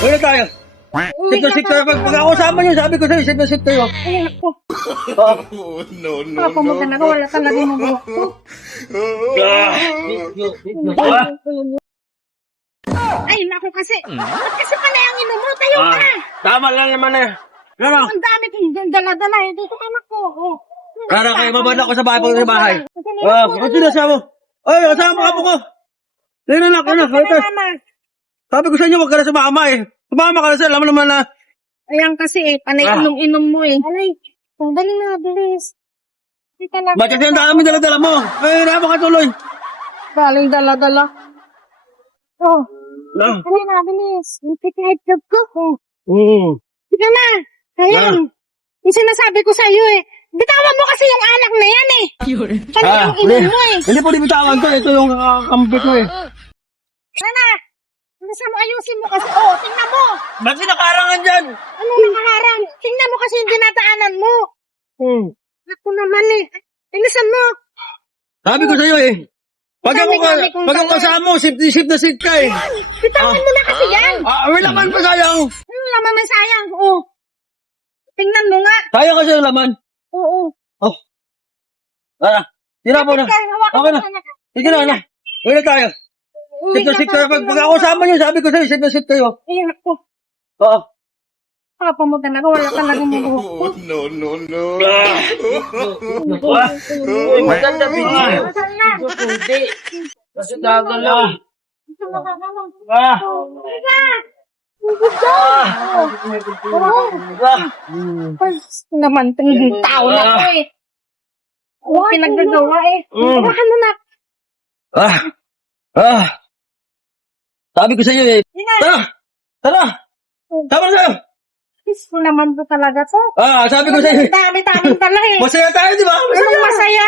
Wala tayo. Sip na sip tayo. Pag ako sama niyo, sabi ko sa'yo, sip na sip tayo. Ay, ako. No. Papa mo talaga, wala talaga yung magawa ko. Ay, naku kasi. Ba't kasi pala yung inom mo? Tayo ka. Tama lang naman eh. Ano? Ang dami kong dala-dala. Dito ka na ko. Kara kayo, mabanda ko sa bahay pag sa bahay. Kasi nasama mo. Ay, kasama ka po ko. Dahil na, sabi ko sa inyo, huwag ka na sumama eh. Sumama ka na sila, alam mo naman na. Ayan kasi eh, panay inom mo eh. Alay, dali na, bilis. Hindi ka na. Ba't kasi ang dami dala-dala mo? Ay, naman ka tuloy. Galing dala-dala. Oh, Lang. dali na, bilis. Nagpipihid job ko. Oo. Sige na. Ayan. Yung sinasabi ko sa'yo eh. Bitawan mo kasi yung alak na yan eh. Panay yung inom mo eh. Hindi po libitawan ko. Ito yung kampi ko eh. Sana, mo ayusin mo kasi. Oh, tingnan mo. Ba't sinakarangan dyan? Anong nakaharang? Tingnan mo kasi yung dinadaanan mo. Ako naman eh. Tingnan mo. Sabi ko sa'yo eh. Pag ako kasama mo, sip na sip ka eh. Bitawan mo na kasi yan. May laman pa sayang. Ano naman may sayang? Oh. Tingnan mo nga. Sayang kasi yung laman. Oo. Oh. Tira po na. Okay na. Sige na. Uwi na tayo. Sip na sip tayo. Pag ako kasama niyo, sabi ko sa'yo, sip na sip tayo. Ay, ako. Oo. Papa mo talaga, wala talagang magawa ko. No. Uy, maganda pinili. Saan na? Hindi. Kasi dadala. Ito makakawang. Ah. Naman, tao na ko eh. Ano pinaggagawa eh. Baka mo na. Sabi ko sa iyo eh. Tara. Tama na tayo. Peaceful naman to talaga to. Sabi ko sa iyo. Dami-dami pala eh. Masaya tayo, di ba? Anong masaya?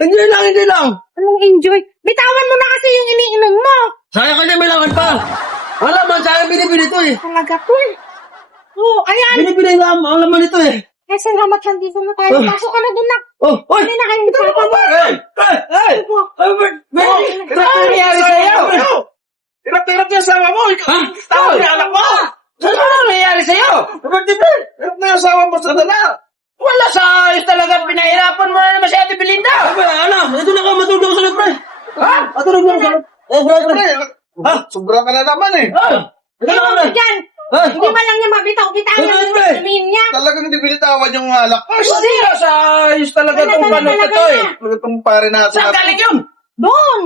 Enjoy lang. Anong enjoy? Bitawan mo na kasi yung iniinom mo. Sayang kasi may langan pa. Alam man, sayang binibili ito eh. Talaga to eh. Oo, ayan. Binibili nga ang laman ito eh. Ay, salamat siya dito na tayo. Pasok ka na dun na. Hoy! Hindi na kayong papa mo. Hey! Ano nangyari sa'yo? Hirap yung asawa mo. Tama yung anak mo. Ano nangyari sa'yo? Hirap na yung asawa mo sa dala. Wala sa ayos talaga. Pinahirapan mo na naman si Ate Belinda. Ito na ka matulog sa loob, pre. Matulog na sa loob. Sobra ka na naman eh. Ito na ka, pre. Diyan. Hindi man lang niya mabitaw. Bitawan niya yung sabihin niya. Talagang hindi binitawan yung alak. Hindi sa ayos talaga itong panot na to eh. Itong pare natin. Saan galing yun? Doon.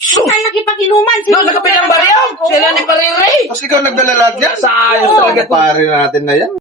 Saan nakipag-inuman? Doon, nakapilang baryo. Sila ni Pariray. Kasi ikaw nagdala lahat niya. Sa ayos talaga. Pare natin na yan.